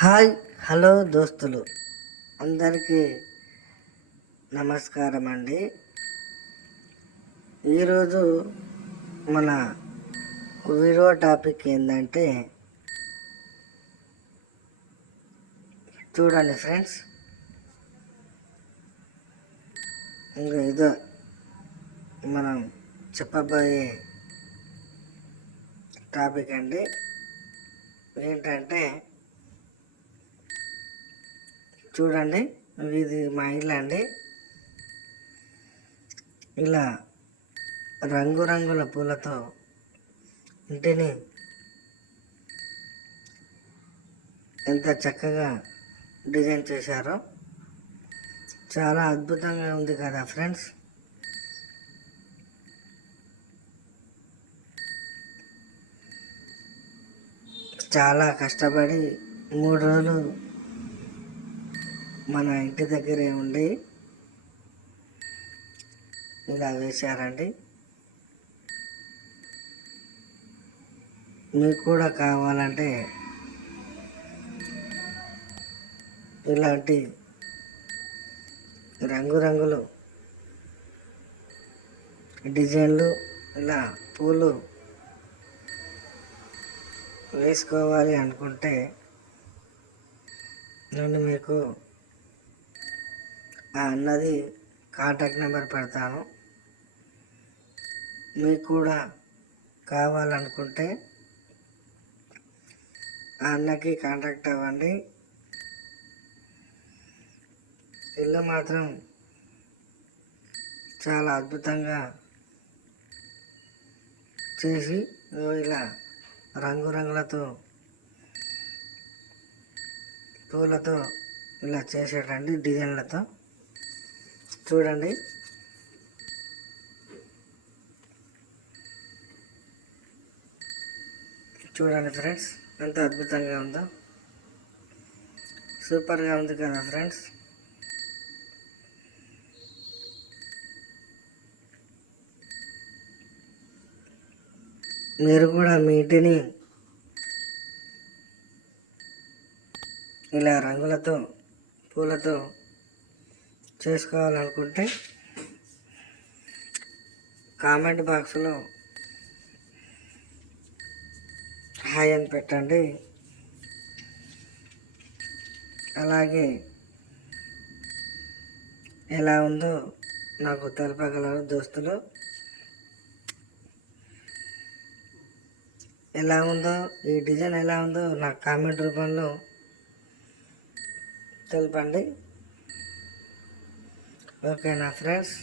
Hi hello దోస్తులు. అందరికీ నమస్కారం అండి ఈరోజు మన వీడియో టాపిక్ ఏంటంటే చూడండి ఫ్రెండ్స్. ఇంకా ఇదో మనం చెప్పబోయే టాపిక్ అండి. ఏంటంటే చూడండి. ఇది మా ఇల్లు అండి. ఇలా రంగురంగుల పూలతో ఇంటిని ఎంత చక్కగా డిజైన్ చేశారో చాలా అద్భుతంగా ఉంది కదా ఫ్రెండ్స్. చాలా కష్టపడి మూడు రోజులు మన ఇంటి దగ్గరే ఉండి ఇలా వేశారండి. మీకు కూడా కావాలంటే ఇలాంటి రంగురంగులు డిజైన్లు ఇలా పూలు వేసుకోవాలి అనుకుంటే నేను మీకు ఆ అన్నది కాంటాక్ట్ నెంబర్ పెడతాను. మీకు కూడా కావాలనుకుంటే ఆ అన్నకి కాంటాక్ట్ అవ్వండి. ఇల్లు మాత్రం చాలా అద్భుతంగా చేసి ఇలా రంగురంగులతో పూలతో ఇలా చేసేటండి డిజైన్లతో. చూడండి. చూడండి ఫ్రెండ్స్ ఎంత అద్భుతంగా ఉందో. సూపర్గా ఉంది కదా ఫ్రెండ్స్. మీరు కూడా మీ ఇంటిని ఇలా రంగులతో పూలతో చేసుకోవాలనుకుంటే కామెంట్ బాక్స్లో హాయ్ అని పెట్టండి. అలాగే ఎలా ఉందో నాకు తెలపగలరు దోస్తులు. ఎలా ఉందో ఈ డిజైన్ ఎలా ఉందో నాకు కామెంట్ రూపంలో తెలపండి. ఓకేనా ఫ్రెండ్స్?